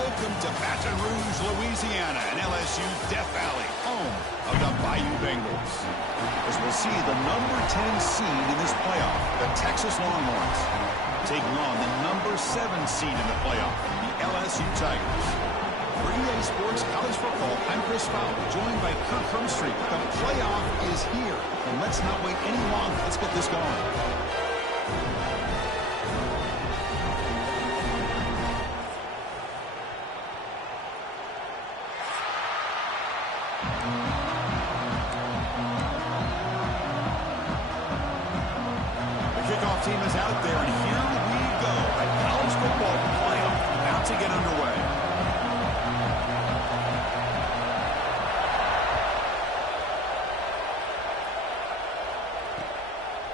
Welcome to Baton Rouge, Louisiana, and LSU Death Valley, home of the Bayou Bengals. As we'll see the number 10 seed in this playoff, the Texas Longhorns, taking on the number 7 seed in the playoff, the LSU Tigers. For EA Sports College Football, I'm Chris Fowler, joined by Kirk Hermstreet. The playoff is here, and let's not wait any longer. Let's get this going. Team is out there, and here we go. A college football playoff about to get underway.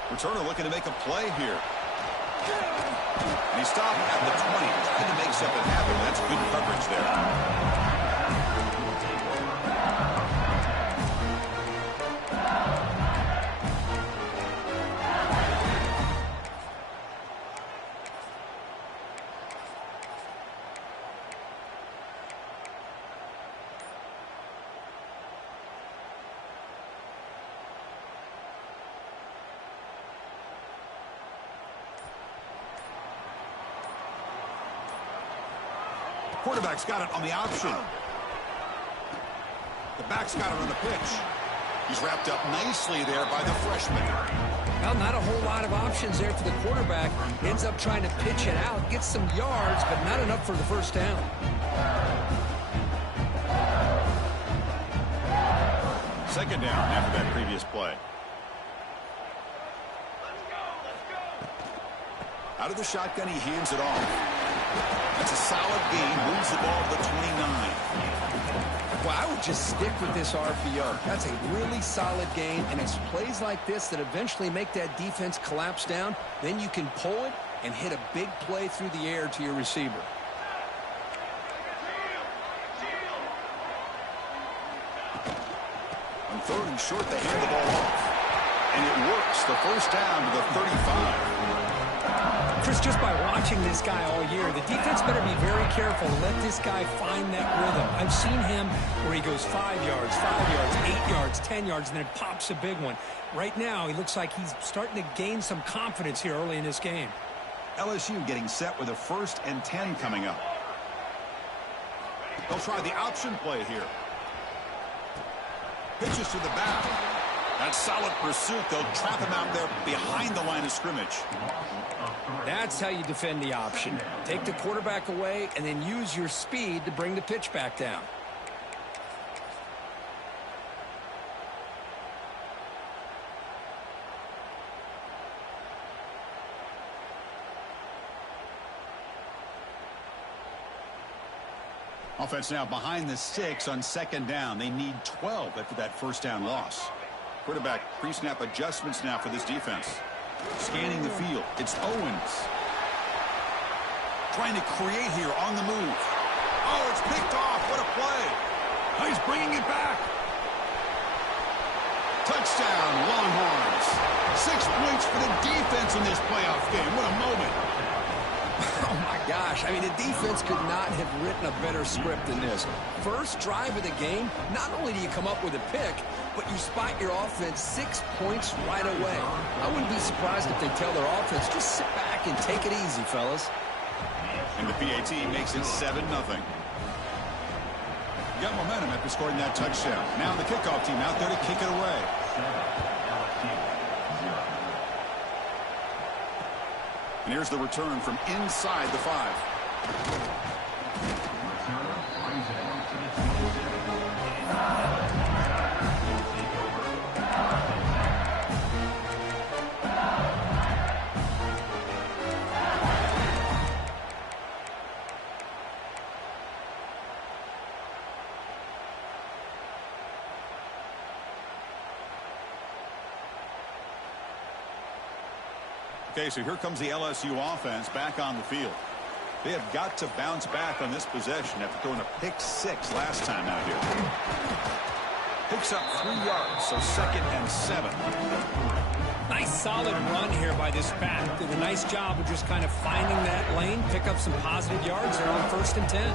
Returner looking to make a play here. And he stopped at the 20, trying to make something happen. That's good coverage there. Quarterback's got it on the option. The back's got it on the pitch. He's wrapped up nicely there by the freshman. Well, not a whole lot of options there for the quarterback. Ends up trying to pitch it out, gets some yards, but not enough for the first down. Second down after that previous play. Out of the shotgun, he hands it off. That's a solid gain. Moves the ball to the 29. Well, I would just stick with this RPO. That's a really solid gain, and it's plays like this that eventually make that defense collapse down. Then you can pull it and hit a big play through the air to your receiver. On third and short, they hand the ball off. And it works. The first down to the 35. Chris, just by watching this guy all year, the defense better be very careful to let this guy find that rhythm. I've seen him where he goes 5 yards, 8 yards, 10 yards, and then pops a big one. Right now, he looks like he's starting to gain some confidence here early in this game. LSU getting set with a 1st and 10 coming up. They'll try the option play here. Pitches to the back. That's solid pursuit. They'll trap him out there behind the line of scrimmage. That's how you defend the option. Take the quarterback away and then use your speed to bring the pitch back down. Offense now behind the 6 on second down. They need 12 after that first down loss. Quarterback pre-snap adjustments now for this defense. Scanning the field. It's Owens. Trying to create here on the move. Oh, it's picked off. What a play. Oh, he's bringing it back. Touchdown, Longhorns. 6 points for the defense in this playoff game. What a moment. Oh, my gosh. I mean, the defense could not have written a better script than this. First drive of the game, not only do you come up with a pick, but you spot your offense 6 points right away. I wouldn't be surprised if they tell their offense, just sit back and take it easy, fellas. And the PAT makes it 7-0. Got momentum after scoring that touchdown. Now the kickoff team out there to kick it away. And here's the return from inside the 5. Okay, so here comes the LSU offense back on the field. They have got to bounce back on this possession after throwing a pick-6 last time out here. Picks up 3 yards, so 2nd and 7. Nice solid run here by this back. Did a nice job of just kind of finding that lane, pick up some positive yards there on 1st and 10.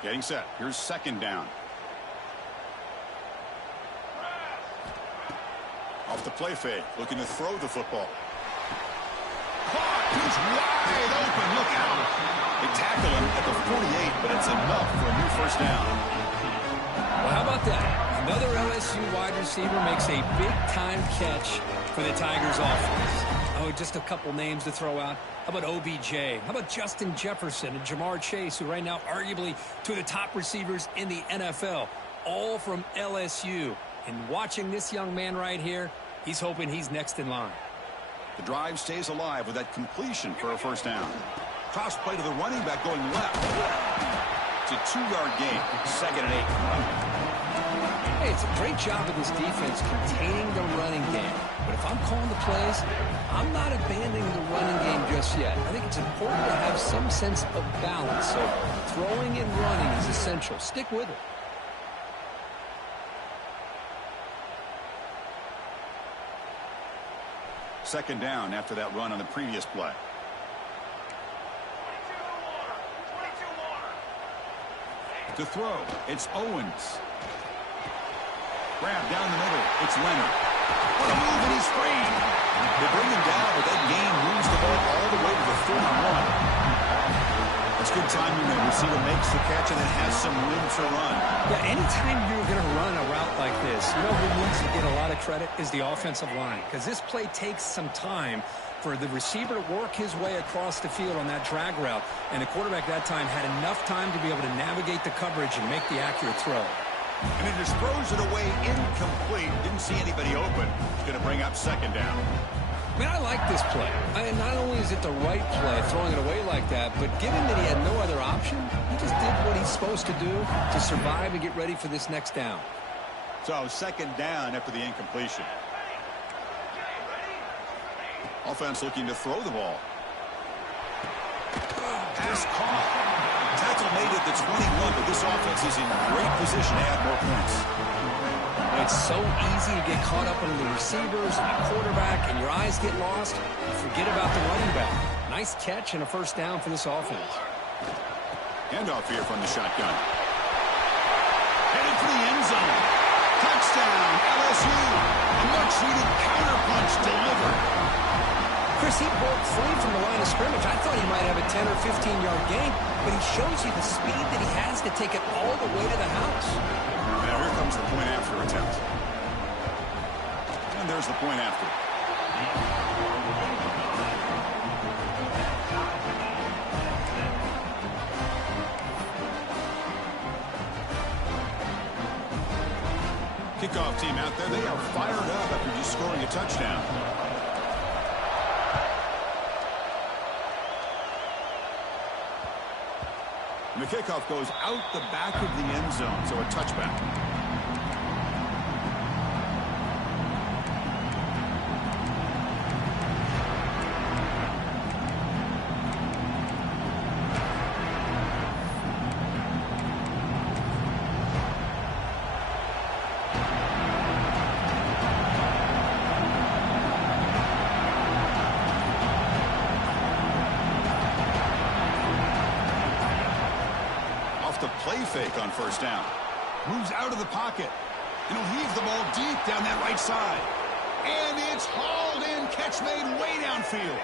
Getting set. Here's 2nd down. Off the play fake, looking to throw the football. Caught! He's wide open. Look out! They tackle him at the 48, but it's enough for a new 1st down. Well, how about that? Another LSU wide receiver makes a big-time catch for the Tigers offense. Oh, just a couple names to throw out. How about OBJ? How about Justin Jefferson and Jamar Chase, who right now arguably two of the top receivers in the NFL, all from LSU. And watching this young man right here, he's hoping he's next in line. The drive stays alive with that completion for a 1st down. Cross play to the running back going left. It's a 2-yard gain. 2nd and 8. Hey, it's a great job of this defense containing the running game. But if I'm calling the plays, I'm not abandoning the running game just yet. I think it's important to have some sense of balance. So throwing and running is essential. Stick with it. Second down after that run on the previous play. To throw, it's Owens. Grab down the middle, it's Leonard. What a move, and he's free. They bring him down, but that gain moves the ball all the way to the 31. It's good timing when the receiver makes the catch and then has some room to run. Yeah, anytime you're going to run a route like this, you know who needs to get a lot of credit is the offensive line, because this play takes some time for the receiver to work his way across the field on that drag route, and the quarterback that time had enough time to be able to navigate the coverage and make the accurate throw. And he just throws it away incomplete. Didn't see anybody open. He's going to bring up 2nd down. I mean, I like this play. Not only is it the right play, throwing it away like that, but given that he had no other option, he just did what he's supposed to do to survive and get ready for this next down. So 2nd down after the incompletion. Offense looking to throw the ball. Pass caught. Tackle made at the 21, but this offense is in great position to add more points. It's so easy to get caught up in the receivers and the quarterback, and your eyes get lost. You forget about the running back. Nice catch and a 1st down for this offense. Handoff here from the shotgun. Headed for the end zone. Touchdown, LSU. A much-needed counterpunch delivered. Chris, he broke free from the line of scrimmage. I thought he might have a 10 or 15-yard gain, but he shows you the speed that he has to take it all the way to the house. Now here comes the point after attempt. And there's the point after. Kickoff team out there, they are fired up after just scoring a touchdown. And the kickoff goes out the back of the end zone, so a touchback. The play fake on 1st down. Moves out of the pocket. And he'll heave the ball deep down that right side. And it's hauled in. Catch made way downfield.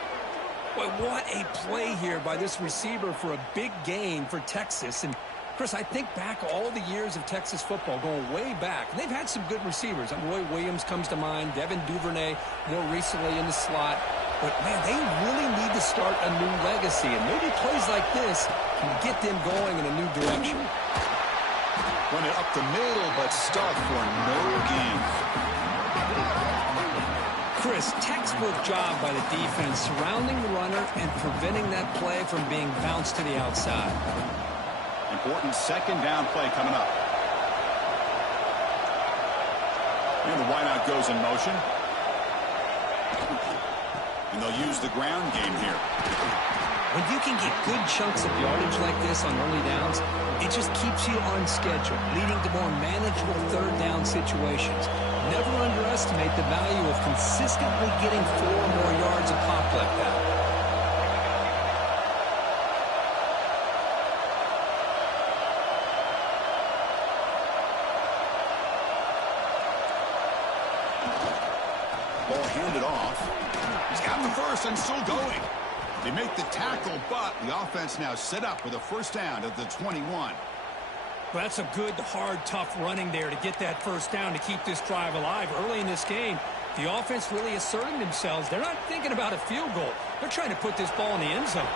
Well, what a play here by this receiver for a big gain for Texas. And, Chris, I think back all the years of Texas football, going way back. And they've had some good receivers. Roy Williams comes to mind. Devin Duvernay more recently in the slot. But, man, they really need to start a new legacy. And maybe plays like this can get them going in a new direction. Run it up the middle, but stuck for no gain. Chris, textbook job by the defense surrounding the runner and preventing that play from being bounced to the outside. Important 2nd down play coming up. And the wideout goes in motion. And they'll use the ground game here. When you can get good chunks of yardage like this on early downs, it just keeps you on schedule, leading to more manageable third down situations. Never underestimate the value of consistently getting 4 or more yards a pop like that. Ball handed off. He's got the first and still going. They make the tackle, but the offense now set up with a first down at the 21. Well, that's a good, hard, tough running there to get that first down to keep this drive alive. Early in this game, the offense really asserting themselves. They're not thinking about a field goal. They're trying to put this ball in the end zone.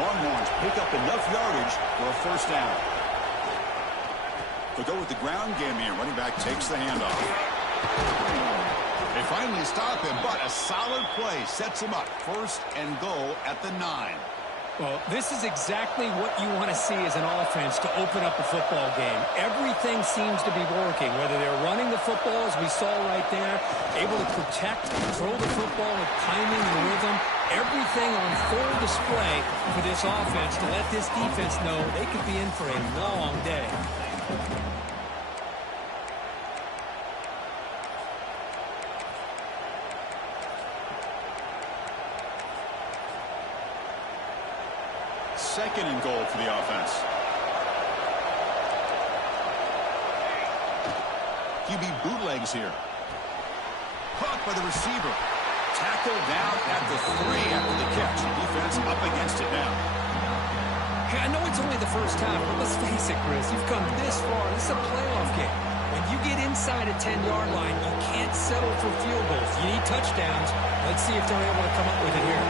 Longhorns pick up enough yardage for a first down. They'll go with the ground game here. Running back takes the handoff. They finally stop him, but a solid play sets him up. First and goal at the 9. Well, this is exactly what you want to see as an offense to open up a football game. Everything seems to be working, whether they're running the football, as we saw right there, able to protect, throw the football with timing and rhythm. Everything on full display for this offense to let this defense know they could be in for a long day. Second and goal for the offense. QB bootlegs here. Caught by the receiver. Tackled down at the 3 after the catch. Defense up against it now. Hey, I know it's only the first half, but let's face it, Chris. You've come this far. This is a playoff game. When you get inside a 10-yard line, you can't settle for field goals. You need touchdowns. Let's see if they're able to come up with it here.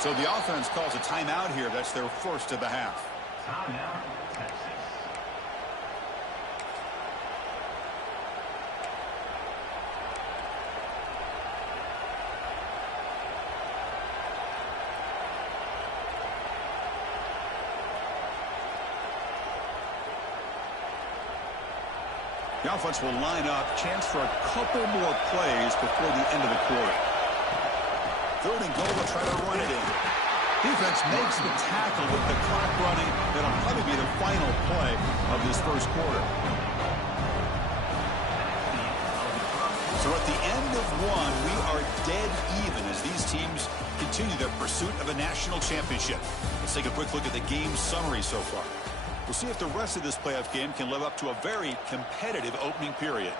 So the offense calls a timeout here. That's their first of the half. Timeout, Texas. The offense will line up. Chance for a couple more plays before the end of the quarter. Third and goal, they'll try to run it in. Defense makes the tackle with the clock running. That'll probably be the final play of this first quarter. So at the end of one, we are dead even as these teams continue their pursuit of a national championship. Let's take a quick look at the game summary so far. We'll see if the rest of this playoff game can live up to a very competitive opening period.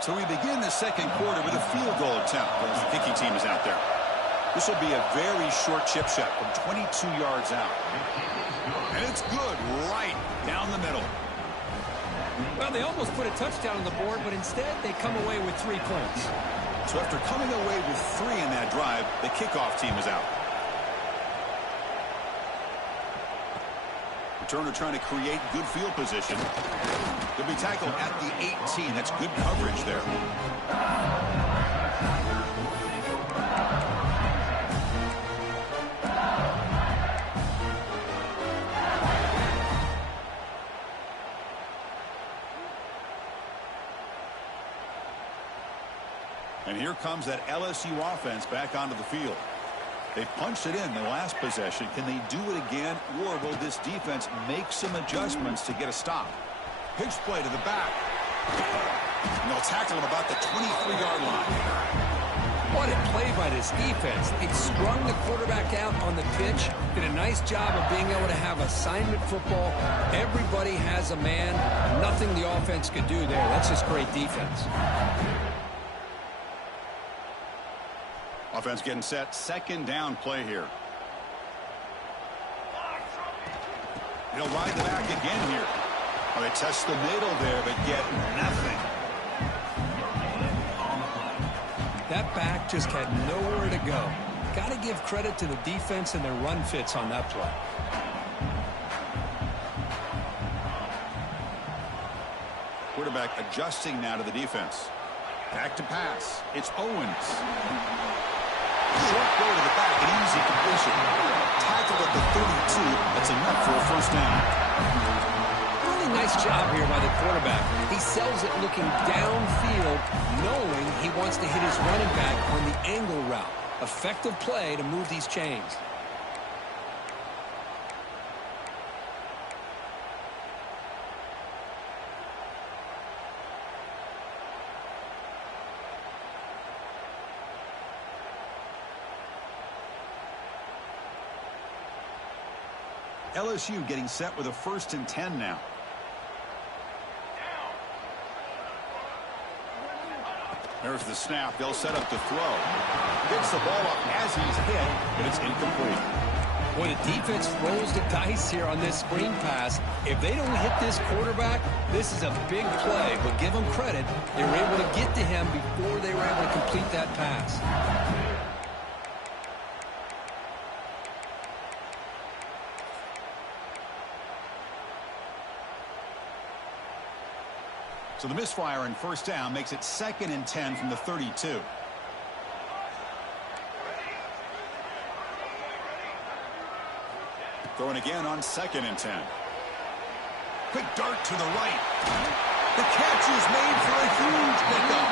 So we begin the second quarter with a field goal attempt as the kicking team is out there. This will be a very short chip shot from 22 yards out. And it's good right down the middle. Well, they almost put a touchdown on the board, but instead they come away with 3 points. So after coming away with 3 in that drive, the kickoff team is out. Returner trying to create good field position. He'll be tackled at the 18. That's good coverage there. And here comes that LSU offense back onto the field. They punched it in the last possession. Can they do it again, or will this defense make some adjustments to get a stop? Pitch play to the back. And they'll tackle him about the 23-yard line. What a play by this defense. It sprung the quarterback out on the pitch. Did a nice job of being able to have assignment football. Everybody has a man. Nothing the offense could do there. That's just great defense. Offense getting set. Second down play here. He'll ride the back again here. Oh, they test the middle there, but get nothing. That back just had nowhere to go. Got to give credit to the defense and their run fits on that play. Quarterback adjusting now to the defense. Back to pass. It's Owens. Short throw to the back, an easy completion. Tackled at the 32. That's enough for a first down. Really nice job here by the quarterback. He sells it looking downfield, knowing he wants to hit his running back on the angle route. Effective play to move these chains. LSU getting set with a 1st and 10 now. There's the snap. They'll set up to throw. Gets the ball up as he's hit, but it's incomplete. When the defense throws the dice here on this screen pass, if they don't hit this quarterback, this is a big play. But give them credit, they were able to get to him before they were able to complete that pass. So the misfire in 1st down makes it 2nd and 10 from the 32. Throwing again on 2nd and 10. Quick dart to the right. The catch is made for a huge pickup.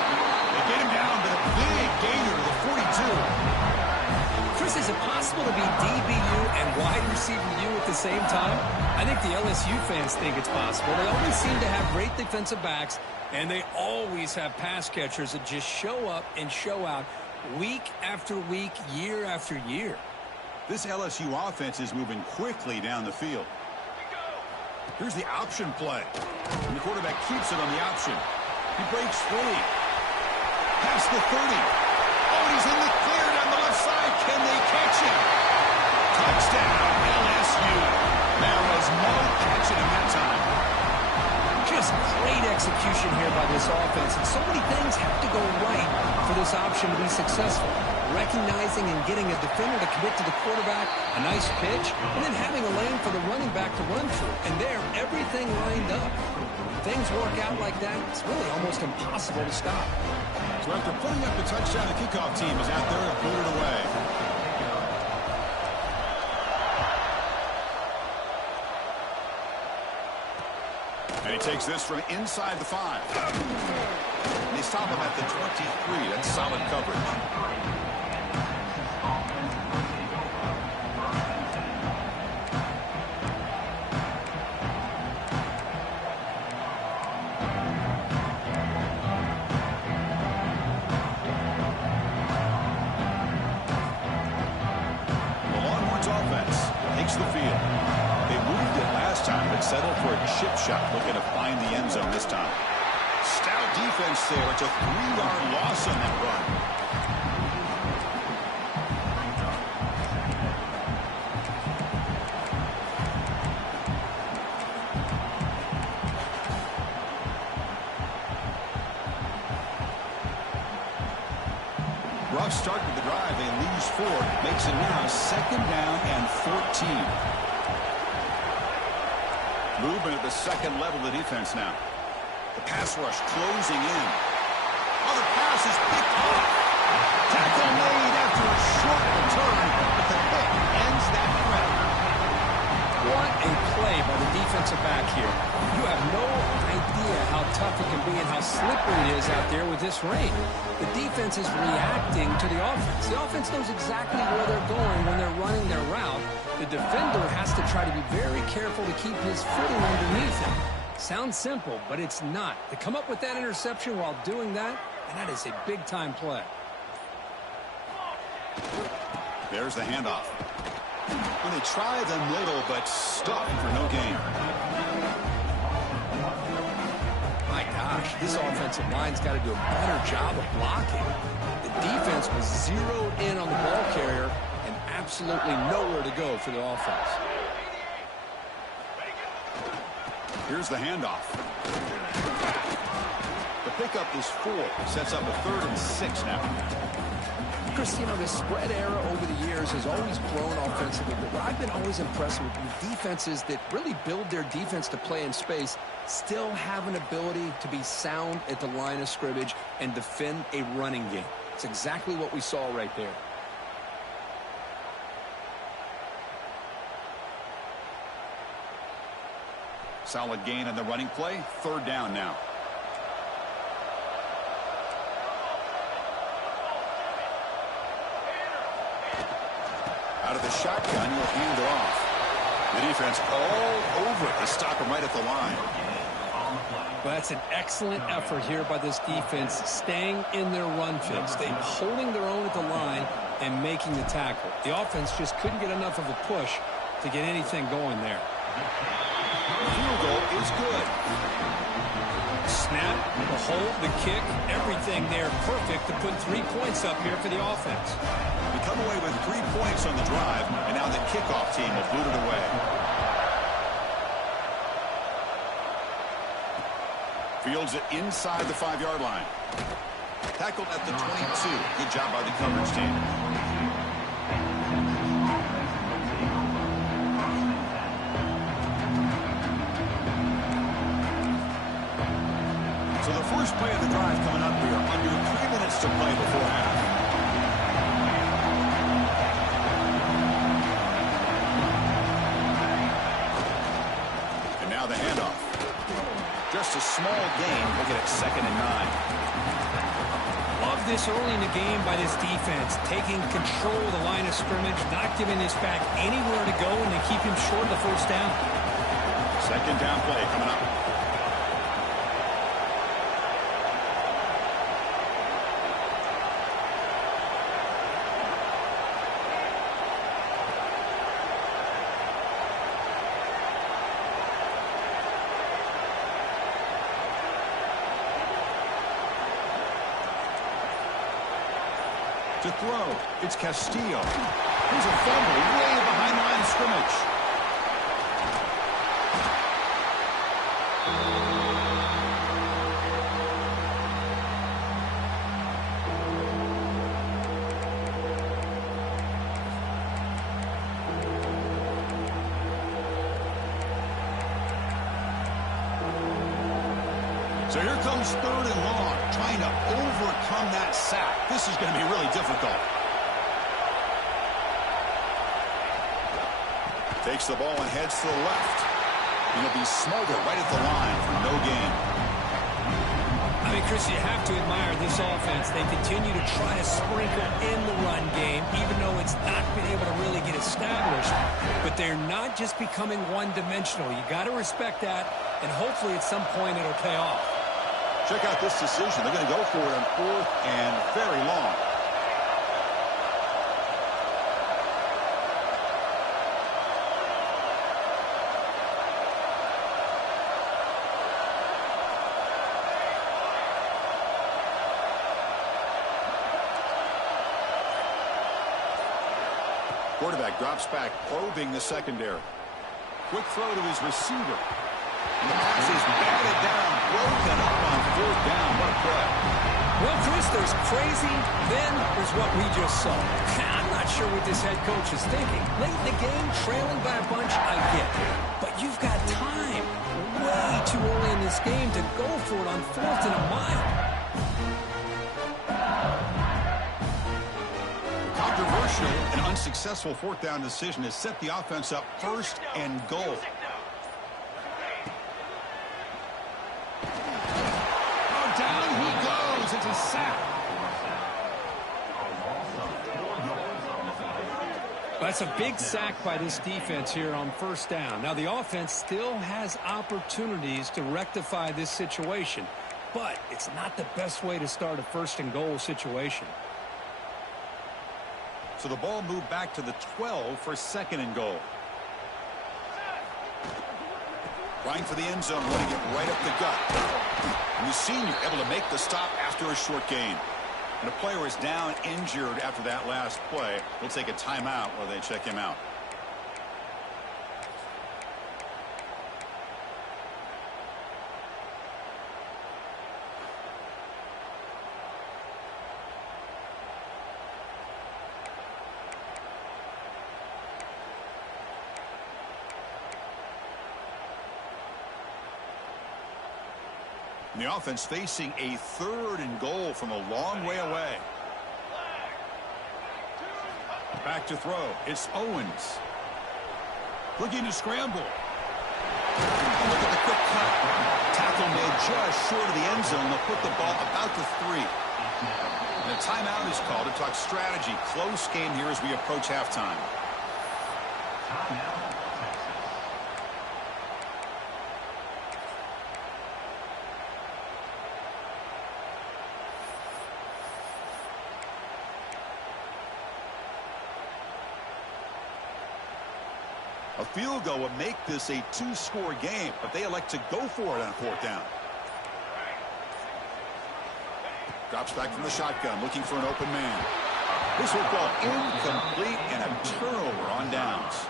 They get him down, but a big gainer to the 42. Chris, is it possible to be DBU and wide receiver U at the same time? I think the LSU fans think it's possible. They always seem to have great defensive backs, and they always have pass catchers that just show up and show out week after week, year after year. This LSU offense is moving quickly down the field. Here's the option play. And the quarterback keeps it on the option. He breaks free. Past the 30. Oh, he's in the clear down the left side. Can they catch him? Touchdown, LSU. There was no catching him that time. Just great execution here by this offense. And so many things have to go right for this option to be successful. Recognizing and getting a defender to commit to the quarterback, a nice pitch, and then having a lane for the running back to run through. And there, everything lined up. Things work out like that, it's really almost impossible to stop. So after putting up the touchdown, the kickoff team is out there to put it away. And he takes this from inside the 5. And they stop him at the 23. That's solid coverage. The field. They moved it last time, but settled for a chip shot, looking to find the end zone this time. Stout defense there. It's a 3-yard loss on that run. Rough start to the drive. They lose 4. Makes it now 2nd down and 14. Movement at the 2nd level of the defense now. The pass rush closing in. Oh, the pass is picked off. Tackle made after a short return, but the pick ends that threat. What a play by the defensive back here. You have no idea how tough it can be and how slippery it is out there with this rain. The defense is reacting to the offense. The offense knows exactly where they're going when they're running their route. The defender has to try to be very careful to keep his footing underneath him. Sounds simple, but it's not. To come up with that interception while doing that, and that is a big-time play. There's the handoff. And they try the middle, but stuck for no gain. My gosh, this offensive line's got to do a better job of blocking. The defense was zeroed in on the ball carrier and absolutely nowhere to go for the offense. Here's the handoff. The pickup is 4. Sets up a 3rd and 6 now. Chris, you know, this spread era over the years has always grown offensively, but what I've been always impressed with defenses that really build their defense to play in space still have an ability to be sound at the line of scrimmage and defend a running game. It's exactly what we saw right there. Solid gain on the running play. Third down now. Out of the shotgun, he'll hand it off. The defense all over it. They stop him right at the line. Well, that's an excellent effort here by this defense, staying in their run fix. They're holding their own at the line and making the tackle. The offense just couldn't get enough of a push to get anything going there. Field goal is good. Snap, the hold, the kick, everything there perfect to put 3 points up here for the offense. We come away with 3 points on the drive, and now the kickoff team will boot it away. Fields it inside the 5-yard line. Tackled at the 22. Good job by the coverage team. So the first play of the drive coming up here. Under 3 minutes to play before half. And now the handoff. Just a small gain. We'll get it 2nd and 9. Love this early in the game by this defense, taking control of the line of scrimmage, not giving this back anywhere to go, and they keep him short of the first down. 2nd down play coming up. To throw, it's Castillo. Here's a fumble way behind the line of scrimmage. So here comes 3rd and long, trying to overcome that sack. This is going to be really difficult. Takes the ball and heads to the left. He'll be smothered right at the line for no gain. I mean, Chris, you have to admire this offense. They continue to try to sprinkle in the run game, even though it's not been able to really get established. But they're not just becoming one-dimensional. You got to respect that, and hopefully at some point it'll pay off. Check out this decision. They're going to go for it on 4th and very long. Quarterback drops back, probing the secondary. Quick throw to his receiver. And the pass is batted down, broken up on 4th down. What a play. Well, Chris, there's crazy, then there's what we just saw. I'm not sure what this head coach is thinking. Late in the game, trailing by a bunch, I get it. But you've got time, way too early in this game to go for it on 4th and a mile. Controversial and unsuccessful 4th down decision has set the offense up 1st and goal. Down he goes. It's a sack. That's a big sack by this defense here on 1st down. Now, the offense still has opportunities to rectify this situation, but it's not the best way to start a 1st and goal situation. So the ball moved back to the 12 for 2nd and goal. Trying for the end zone, running it right up the gut. And the senior able to make the stop after a short gain. And a player is down injured after that last play. We'll take a timeout while they check him out. And the offense facing a 3rd and goal from a long way away. Back to throw. It's Owens. Looking to scramble. Look at the quick cut. Tackle made just short of the end zone. They'll put the ball about the 3. And a timeout is called to talk strategy. Close game here as we approach halftime. Timeout, Texas. A field goal would make this a 2-score game, but they elect to go for it on 4th down. Drops back from the shotgun, looking for an open man. This will fall incomplete and a turnover on downs.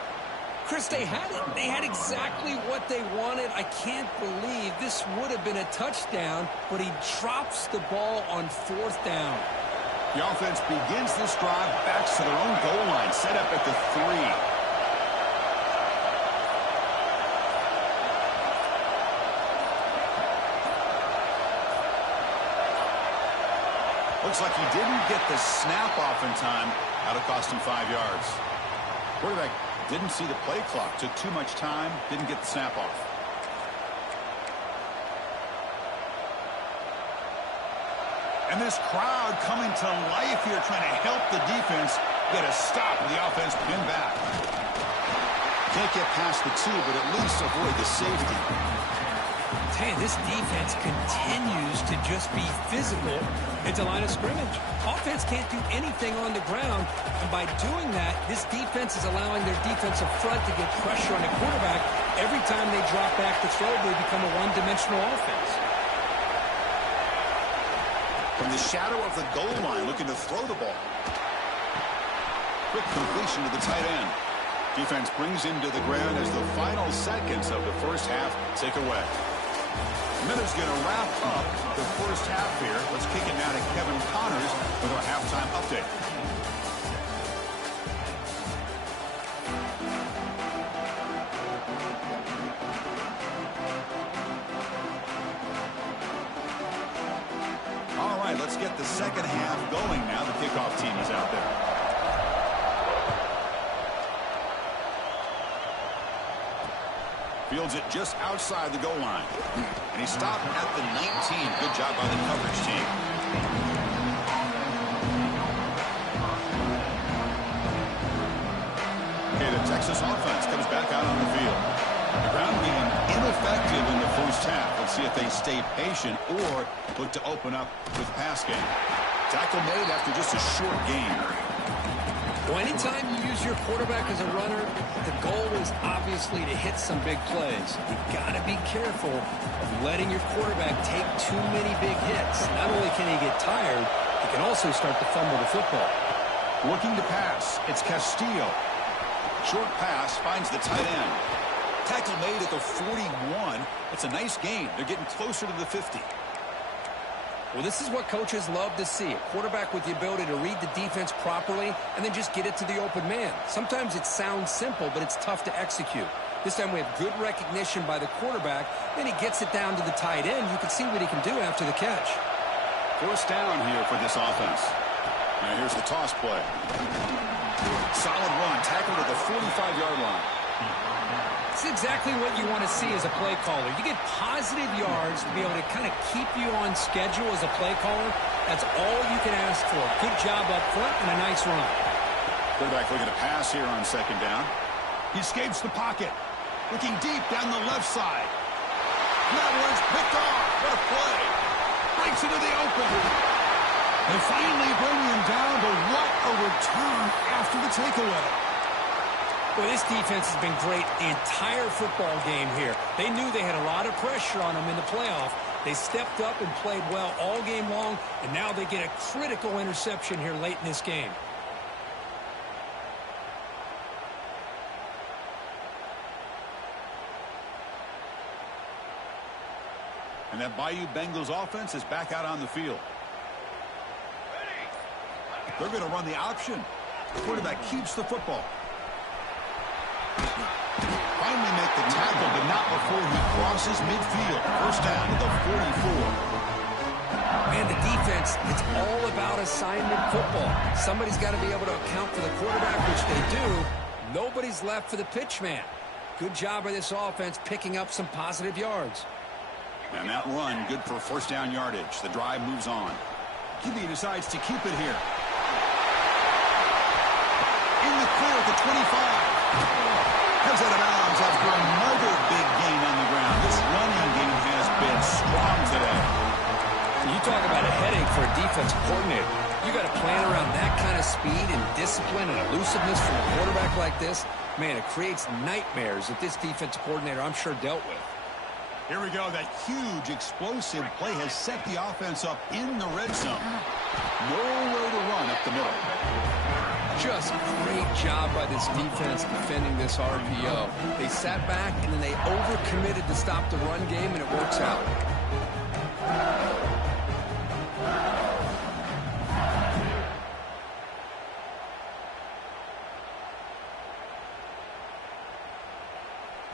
Chris, they had it. They had exactly what they wanted. I can't believe this would have been a touchdown, but he drops the ball on 4th down. The offense begins this drive, backs to their own goal line, set up at the 3. Looks like he didn't get the snap off in time. That'll cost him 5 yards. Quarterback didn't see the play clock. Took too much time. Didn't get the snap off. And this crowd coming to life here, trying to help the defense get a stop with the offense pinned back. Can't get past the 2, but at least avoid the safety. Hey, this defense continues to just be physical into line of scrimmage. Offense can't do anything on the ground, and by doing that, this defense is allowing their defensive front to get pressure on the quarterback. Every time they drop back to throw, they become a one-dimensional offense. From the shadow of the goal line, looking to throw the ball. Quick completion to the tight end. Defense brings him to the ground as the final seconds of the first half tick away. Miller's going to wrap up the first half here. Let's kick it now to Kevin Connors with our halftime update. All right, let's get the second half going now. The kickoff team is out there. Fields it just outside the goal line. And he stopped at the 19. Good job by the coverage team. Okay, the Texas offense comes back out on the field. The ground game ineffective in the first half. Let's see if they stay patient or look to open up with pass game. Tackle made after just a short game. Well, anytime you use your quarterback as a runner, the goal is obviously to hit some big plays. You've got to be careful of letting your quarterback take too many big hits. Not only can he get tired, he can also start to fumble the football. Looking to pass. It's Castillo. Short pass finds the tight end. Tackle made at the 41. It's a nice gain. They're getting closer to the 50. Well, this is what coaches love to see. A quarterback with the ability to read the defense properly and then just get it to the open man. Sometimes it sounds simple, but it's tough to execute. This time we have good recognition by the quarterback. Then he gets it down to the tight end. You can see what he can do after the catch. First down here for this offense. Now here's the toss play. Solid run. Tackled at the 45-yard line. It's exactly what you want to see as a play caller. You get positive yards to be able to kind of keep you on schedule as a play caller. That's all you can ask for. Good job up front and a nice run. Quarterback looking to pass here on second down. He escapes the pocket. Looking deep down the left side. And that one's picked off. What a play. Breaks into the open. They finally bring him down, but what a return after the takeaway. Well, this defense has been great the entire football game here. They knew they had a lot of pressure on them in the playoff. They stepped up and played well all game long, and now they get a critical interception here late in this game. And that Bayou Bengals offense is back out on the field. They're going to run the option. The quarterback keeps the football. Finally make the tackle, but not before he crosses midfield. First down to the 44. Man, the defense, it's all about assignment football. Somebody's got to be able to account for the quarterback, which they do. Nobody's left for the pitch man. Good job by this offense picking up some positive yards. And that run, good for first down yardage. The drive moves on. QB decides to keep it here. In the clear at the 25. Comes out of bounds after another big gain on the ground. This running game has been strong today. You talk about a headache for a defensive coordinator. You got to plan around that kind of speed and discipline and elusiveness from a quarterback like this. Man, it creates nightmares that this defensive coordinator, I'm sure, dealt with. Here we go. That huge explosive play has set the offense up in the red zone. Nowhere to run up the middle. Just great job by this defense defending this RPO. They sat back and then they overcommitted to stop the run game, and it works out.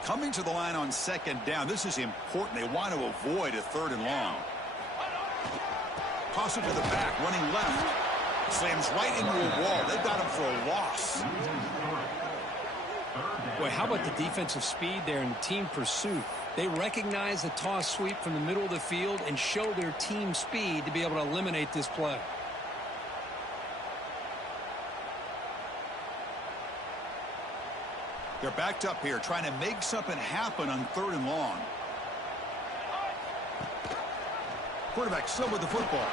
Coming to the line on second down. This is important. They want to avoid a third and long. Toss it to the back, running left. Slams right into a wall. They've got him for a loss. Boy, how about the defensive speed there and team pursuit? They recognize the toss sweep from the middle of the field and show their team speed to be able to eliminate this play. They're backed up here, trying to make something happen on third and long. Quarterback still with the football.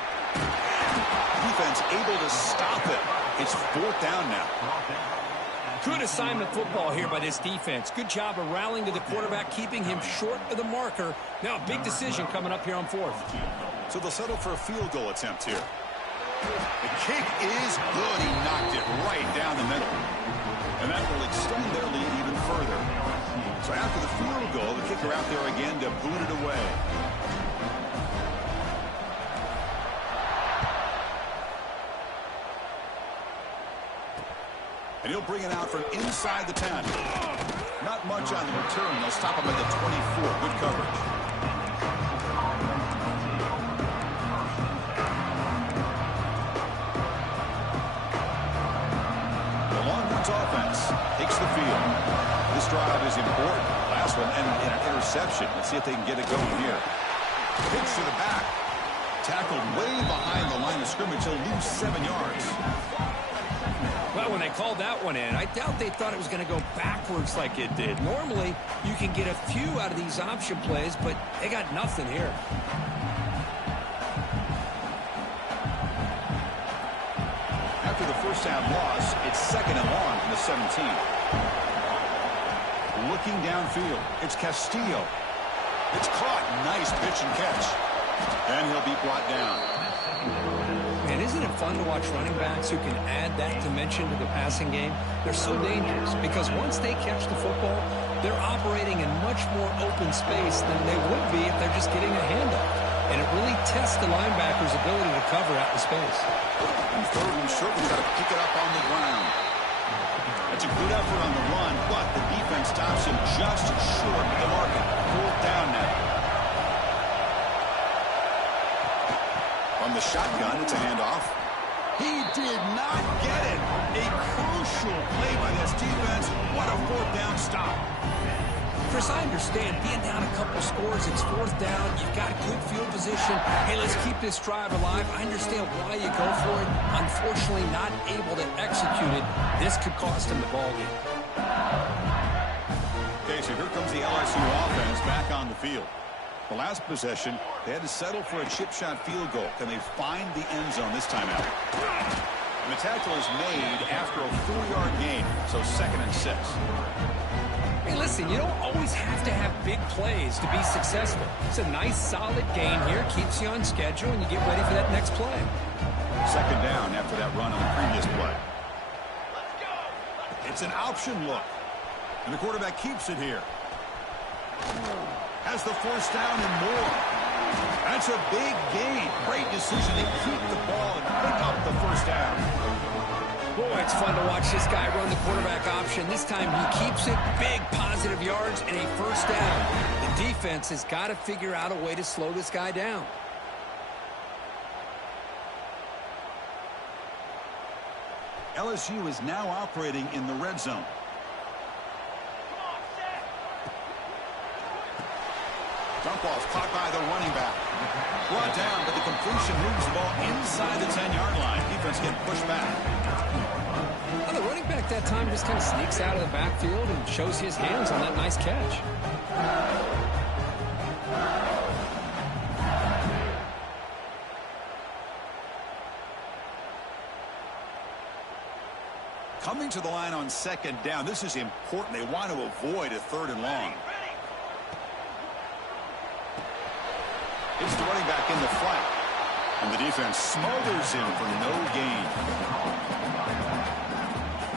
Defense able to stop it. It's fourth down now. Good assignment football here by this defense. Good job of rallying to the quarterback, keeping him short of the marker. Now a big decision coming up here on fourth. So they'll settle for a field goal attempt here. The kick is good. He knocked it right down the middle. And that will extend their lead even further. So after the field goal, the kicker out there again to boot it away. And he'll bring it out from inside the 10. Not much on the return. They'll stop him at the 24. Good coverage. The Longhorns offense takes the field. This drive is important. Last one and an interception. Let's see if they can get it going here. Hits to the back. Tackled way behind the line of scrimmage. He'll lose 7 yards. Well, when they called that one in, I doubt they thought it was going to go backwards like it did. Normally, you can get a few out of these option plays, but they got nothing here. After the first half loss, it's second and long from the 17. Looking downfield, it's Castillo. It's caught. Nice pitch and catch. And he'll be brought down. And isn't it fun to watch running backs who can add that dimension to the passing game? They're so dangerous because once they catch the football, they're operating in much more open space than they would be if they're just getting a handoff. And it really tests the linebacker's ability to cover out in space. And third and short, we've got to pick it up on the ground. That's a good effort on the run, but the defense stops him just short of the market. Fourth down now. From the shotgun, it's a handoff. He did not get it. A crucial play by this defense. What a fourth down stop. Chris, I understand being down a couple scores, it's fourth down, you've got good field position. Hey, let's keep this drive alive. I understand why you go for it. Unfortunately, not able to execute it. This could cost him the ballgame. Okay, so here comes the LSU offense back on the field. The last possession, they had to settle for a chip shot field goal. Can they find the end zone this time out? And the tackle is made after a 4-yard gain, so second and 6. Hey, listen, you don't always have to have big plays to be successful. It's a nice, solid gain here. Keeps you on schedule, and you get ready for that next play. Second down after that run on the previous play. It's an option look. And the quarterback keeps it here. Has the first down and more. That's a big gain. Great decision to keep the ball and pick up the first down. Boy, it's fun to watch this guy run the quarterback option. This time he keeps it. Big positive yards and a first down. The defense has got to figure out a way to slow this guy down. LSU is now operating in the red zone. Dump off caught by the running back. Brought down, but the completion moves the ball inside the 10-yard line. Defense getting pushed back. Well, the running back that time just kind of sneaks out of the backfield and shows his hands on that nice catch. Coming to the line on second down. This is important. They want to avoid a third and long. It's the running back in the flat. And the defense smothers him for no gain.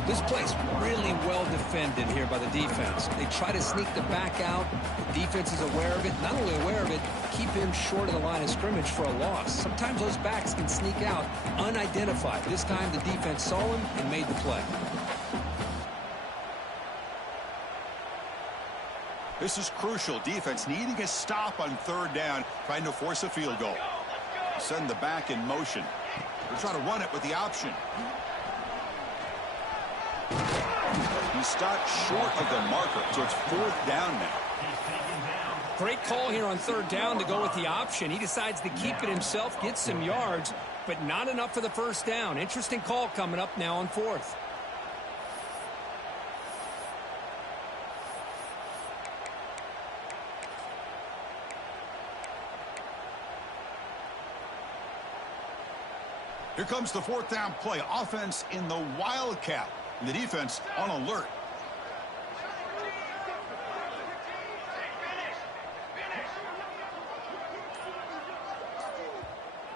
This play's really well defended here by the defense. They try to sneak the back out. The defense is aware of it. Not only aware of it, keep him short of the line of scrimmage for a loss. Sometimes those backs can sneak out unidentified. This time the defense saw him and made the play. This is crucial. Defense needing a stop on third down, trying to force a field goal. Send the back in motion. They're trying to run it with the option. He stopped short of the marker, so it's fourth down now. Great call here on third down to go with the option. He decides to keep it himself, get some yards, but not enough for the first down. Interesting call coming up now on fourth. Here comes the fourth down play. Offense in the Wildcat. And the defense on alert.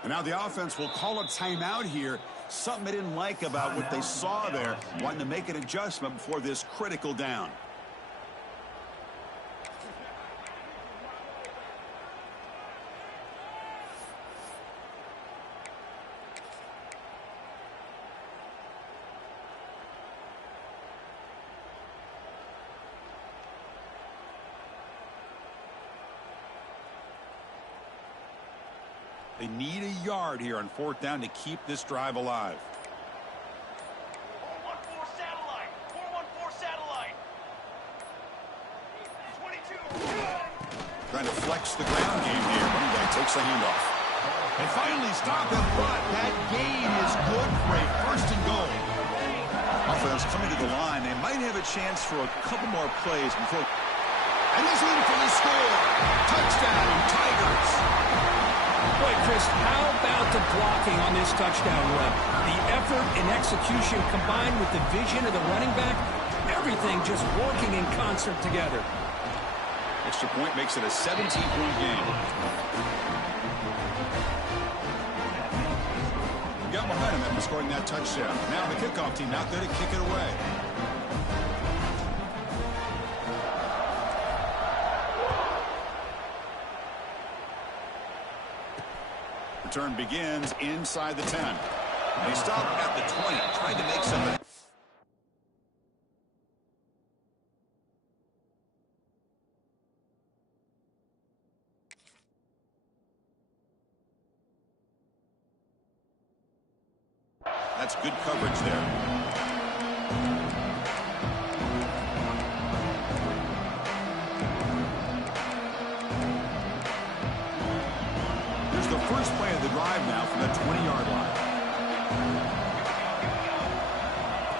And now the offense will call a timeout here. Something they didn't like about what they saw there. Wanting to make an adjustment before this critical down. They need a yard here on fourth down to keep this drive alive. 414 satellite. 414 satellite. 22. Trying to flex the ground game here. Running back takes the handoff. They finally stop him, but that gain is good for a first and goal. Offense coming to the line. They might have a chance for a couple more plays before. And he's in for the score. Touchdown, Tigers. Boy, Chris, how about the blocking on this touchdown run? The effort and execution combined with the vision of the running back, everything just working in concert together. Extra point makes it a 17-point game. Got momentum after scoring that touchdown. Now the kickoff team out there to kick it away. Return begins inside the 10. They stop at the 20, trying to make something. That's good coverage there. First play of the drive now from the 20-yard line.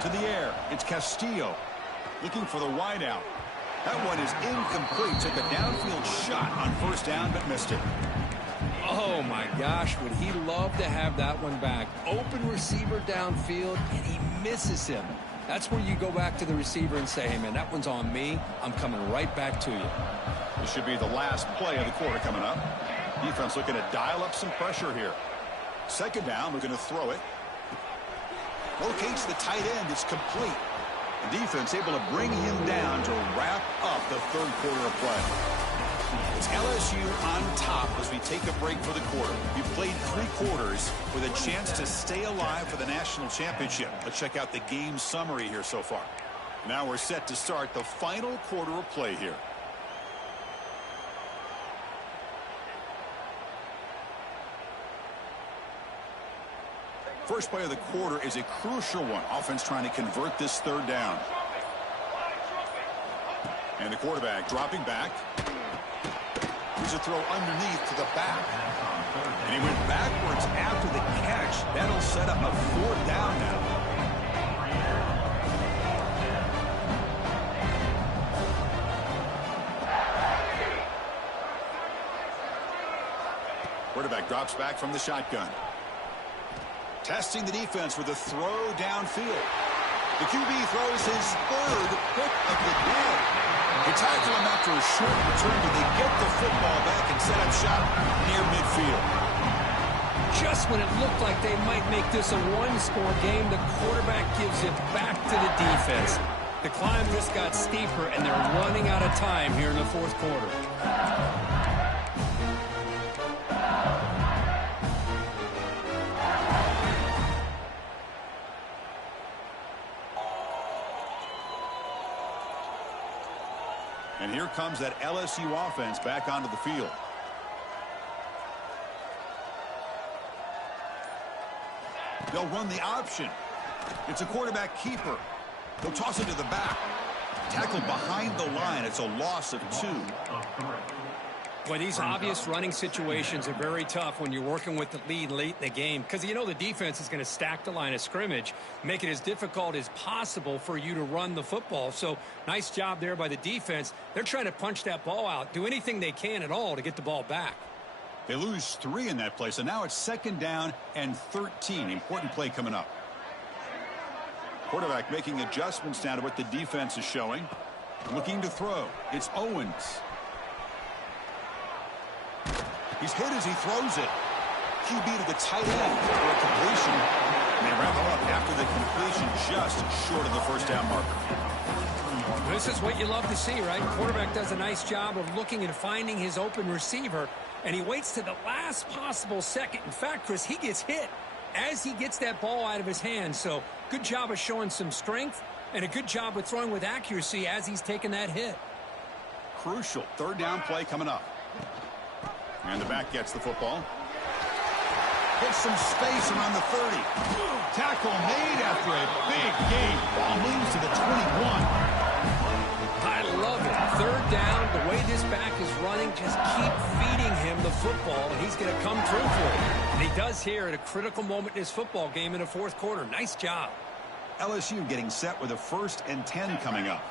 To the air, it's Castillo looking for the wideout. That one is incomplete. Took a downfield shot on first down, but missed it. Oh, my gosh, would he love to have that one back. Open receiver downfield, and he misses him. That's where you go back to the receiver and say, hey, man, that one's on me. I'm coming right back to you. This should be the last play of the quarter coming up. Defense looking to dial up some pressure here. Second down, looking to throw it. Locates the tight end. It's complete. The defense able to bring him down to wrap up the third quarter of play. It's LSU on top as we take a break for the quarter. We've played 3 quarters with a chance to stay alive for the national championship. Let's check out the game summary here so far. Now we're set to start the final quarter of play here. First play of the quarter is a crucial one. Offense trying to convert this third down. And the quarterback dropping back. Here's a throw underneath to the back. And he went backwards after the catch. That'll set up a fourth down now. Quarterback drops back from the shotgun. Testing the defense with a throw downfield. The QB throws his third pick of the day. They tackle him after a short return, but they get the football back and set up shop near midfield. Just when it looked like they might make this a one-score game, the quarterback gives it back to the defense. The climb just got steeper, and they're running out of time here in the fourth quarter. And here comes that LSU offense back onto the field. They'll run the option. It's a quarterback keeper. They'll toss it to the back. Tackled behind the line. It's a loss of 2. Boy, these obvious running situations are very tough when you're working with the lead late in the game, because you know the defense is going to stack the line of scrimmage, make it as difficult as possible for you to run the football. So nice job there by the defense. They're trying to punch that ball out, do anything they can at all to get the ball back. They lose 3 in that play, so now it's 2nd down and 13. Important play coming up. Quarterback making adjustments now to what the defense is showing. Looking to throw. It's Owens. He's hit as he throws it. QB to the tight end for a completion. And they wrap it up after the completion, just short of the first down marker. This is what you love to see, right? Quarterback does a nice job of looking and finding his open receiver, and he waits to the last possible second. In fact, Chris, he gets hit as he gets that ball out of his hands. So good job of showing some strength and a good job of throwing with accuracy as he's taking that hit. Crucial 3rd down play coming up. And the back gets the football. Gets some space around the 30. Tackle made after a big gain. Ball moves to the 21. I love it. 3rd down, the way this back is running, just keep feeding him the football, and he's going to come through for it. And he does here at a critical moment in his football game in the fourth quarter. Nice job. LSU getting set with a 1st and 10 coming up.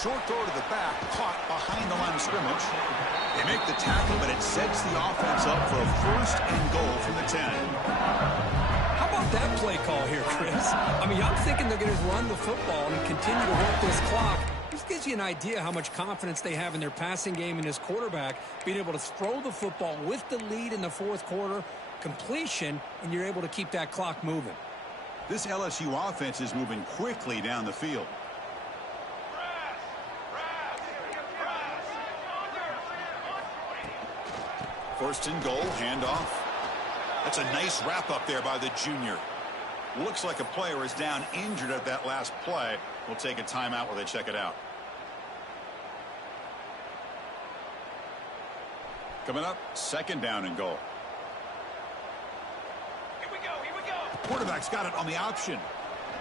Short throw to the back, caught behind the line of scrimmage. They make the tackle, but it sets the offense up for a 1st and goal from the 10. How about that play call here, Chris? I mean, I'm thinking they're going to run the football and continue to work this clock. This gives you an idea how much confidence they have in their passing game and his quarterback, being able to throw the football with the lead in the fourth quarter, completion, and you're able to keep that clock moving. This LSU offense is moving quickly down the field. First and goal, handoff. That's a nice wrap up there by the junior. Looks like a player is down injured at that last play. We'll take a timeout while they check it out. Coming up, 2nd down and goal. Here we go, here we go. Quarterback's got it on the option.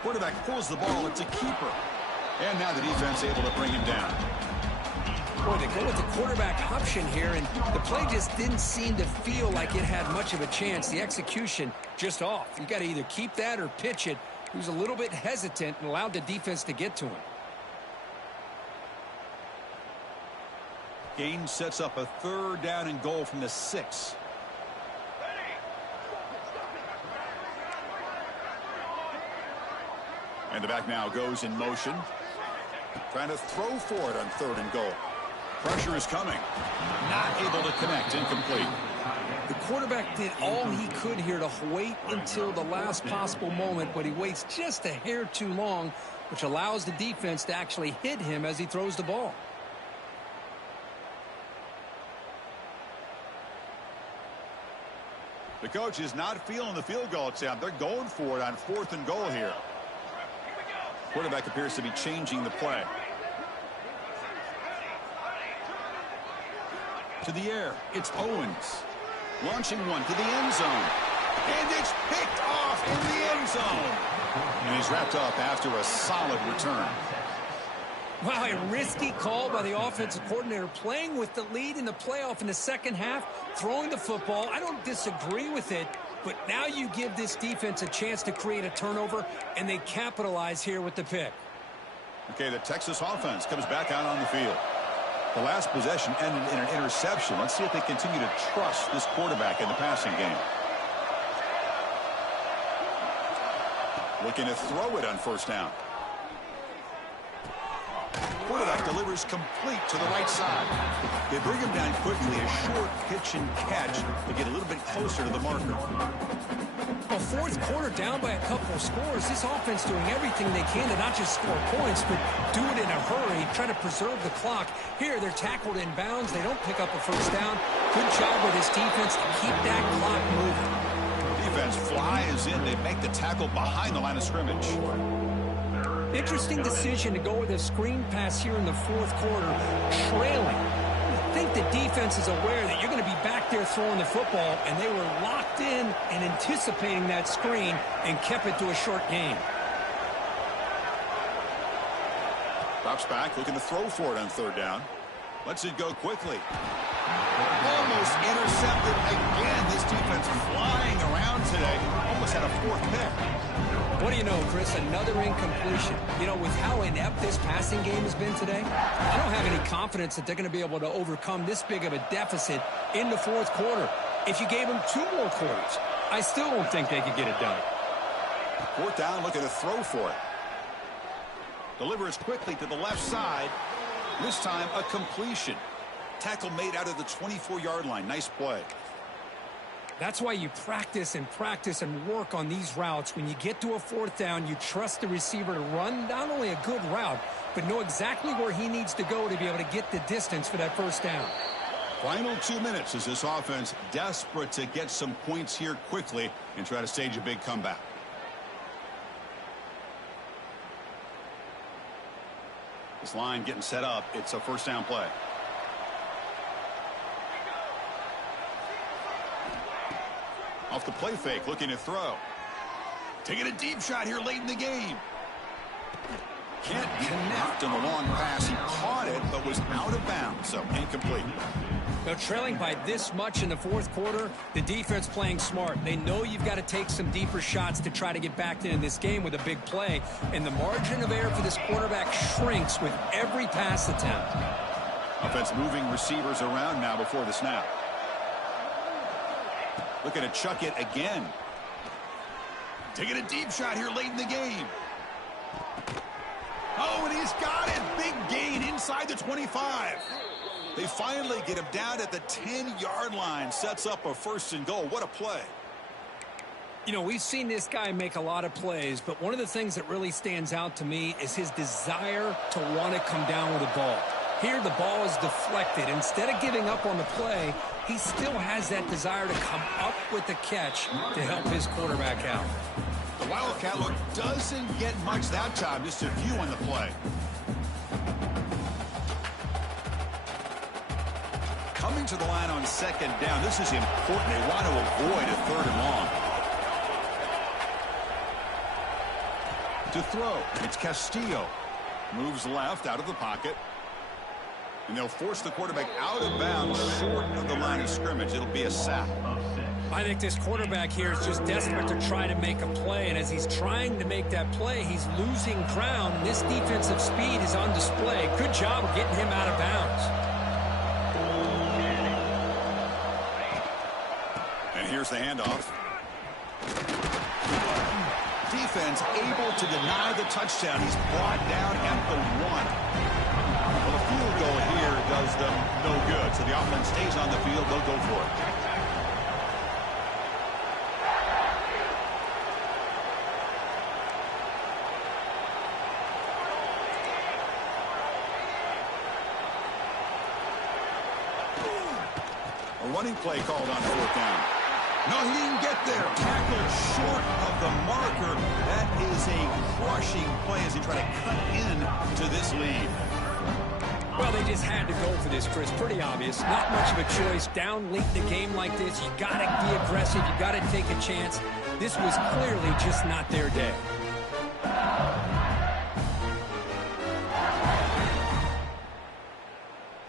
Quarterback pulls the ball. It's a keeper. And now the defense able to bring him down. Boy, they go with the quarterback option here, and the play just didn't seem to feel like it had much of a chance. The execution just off. You got to either keep that or pitch it. He was a little bit hesitant and allowed the defense to get to him. Gain sets up a 3rd down and goal from the 6. And the back now goes in motion. Trying to throw for it on 3rd and goal. Pressure is coming. Not able to connect. Incomplete. The quarterback did all he could here to wait until the last possible moment, but he waits just a hair too long, which allows the defense to actually hit him as he throws the ball. The coach is not feeling the field goal attempt. They're going for it on 4th and goal here. Quarterback appears to be changing the play. To the air, it's Owens. Launching one to the end zone. And it's picked off in the end zone. And he's wrapped up after a solid return. Wow, a risky call by the offensive coordinator, playing with the lead in the playoff in the second half, throwing the football. I don't disagree with it, but now you give this defense a chance to create a turnover, and they capitalize here with the pick. Okay, the Texas offense comes back out on the field. The last possession ended in an interception. Let's see if they continue to trust this quarterback in the passing game. Looking to throw it on first down. Quarterback delivers complete to the right side. They bring him down quickly, a short pitch and catch to get a little bit closer to the marker. A fourth quarter down by a couple of scores. This offense doing everything they can to not just score points, but do it in a hurry, try to preserve the clock. Here, they're tackled in bounds. They don't pick up a first down. Good job with this defense to keep that clock moving. Defense flies in. They make the tackle behind the line of scrimmage. Interesting decision to go with a screen pass here in the fourth quarter, trailing. I think the defense is aware that you're going to be back there throwing the football, and they were locked in and anticipating that screen and kept it to a short gain. Drops back, looking to throw for it on third down. Lets it go quickly. Almost intercepted again. This defense flying around today. Almost had a fourth pick. What do you know, Chris? Another incompletion. You know, with how inept this passing game has been today, I don't have any confidence that they're going to be able to overcome this big of a deficit in the fourth quarter. If you gave them 2 more quarters, I still don't think they could get it done. Fourth down, looking to throw for it. Delivers quickly to the left side. This time, a completion. Tackle made out of the 24-yard line. Nice play. That's why you practice and work on these routes. When you get to a fourth down, you trust the receiver to run not only a good route, but know exactly where he needs to go to be able to get the distance for that first down. Final 2 minutes as this offense desperate to get some points here quickly and try to stage a big comeback. This line getting set up. It's a first down play. Off the play fake, looking to throw. Taking a deep shot here late in the game. Can't connect on the long pass. He caught it, but was out of bounds, so incomplete. Now, trailing by this much in the fourth quarter, the defense playing smart. They know you've got to take some deeper shots to try to get back into this game with a big play, and the margin of error for this quarterback shrinks with every pass attempt. Offense moving receivers around now before the snap. Looking to chuck it again. Taking a deep shot here late in the game. Oh, and he's got it. Big gain inside the 25. They finally get him down at the 10-yard line. Sets up a first and goal. What a play. You know, we've seen this guy make a lot of plays, but one of the things that really stands out to me is his desire to want to come down with the ball. Here, the ball is deflected. Instead of giving up on the play, he still has that desire to come up with the catch to help his quarterback out. The Wildcat look doesn't get much that time. Just a few on the play. Coming to the line on second down. This is important. They want to avoid a third and long. To throw, it's Castillo. Moves left out of the pocket. And they'll force the quarterback out of bounds short of the line of scrimmage. It'll be a sack. I think this quarterback here is just desperate to try to make a play. And as he's trying to make that play, he's losing ground. And this defensive speed is on display. Good job of getting him out of bounds. And here's the handoff. Defense able to deny the touchdown. He's brought down at the 1. Well, the field goal here does them no good. So the offense stays on the field. They'll go for it. A running play called on fourth down. No, he didn't get there. Tackled short of the marker. That is a crushing play as he tried to cut in to this lead. Well, they just had to go for this, Chris. Pretty obvious. Not much of a choice. Down late in the game like this, you got to be aggressive. You got to take a chance. This was clearly just not their day.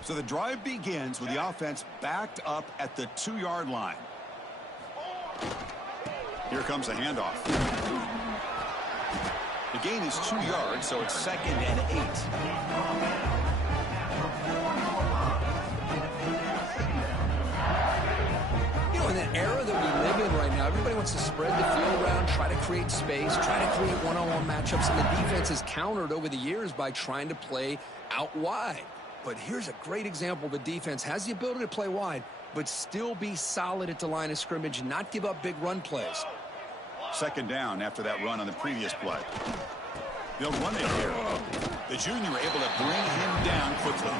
So the drive begins with the offense backed up at the 2-yard line. Here comes the handoff. The gain is 2 yards, so it's 2nd and 8. You know, in an era that we live in right now, everybody wants to spread the field around, try to create space, try to create one-on-one matchups, and the defense has countered over the years by trying to play out wide. But here's a great example. The defense has the ability to play wide, but still be solid at the line of scrimmage and not give up big run plays. 2nd down after that run on the previous play. They'll run it here. The junior able to bring him down quickly.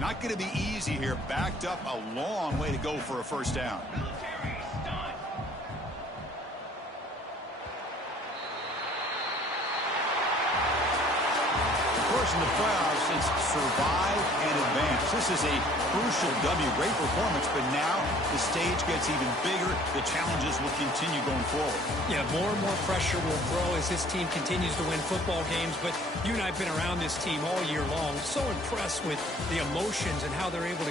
Not going to be easy here. Backed up a long way to go for a first down. In the playoffs, it's survive and advance. This is a crucial W. Great performance, but now the stage gets even bigger. The challenges will continue going forward. Yeah, more and more pressure will grow as this team continues to win football games. But you and I have been around this team all year long. So impressed with the emotions and how they're able to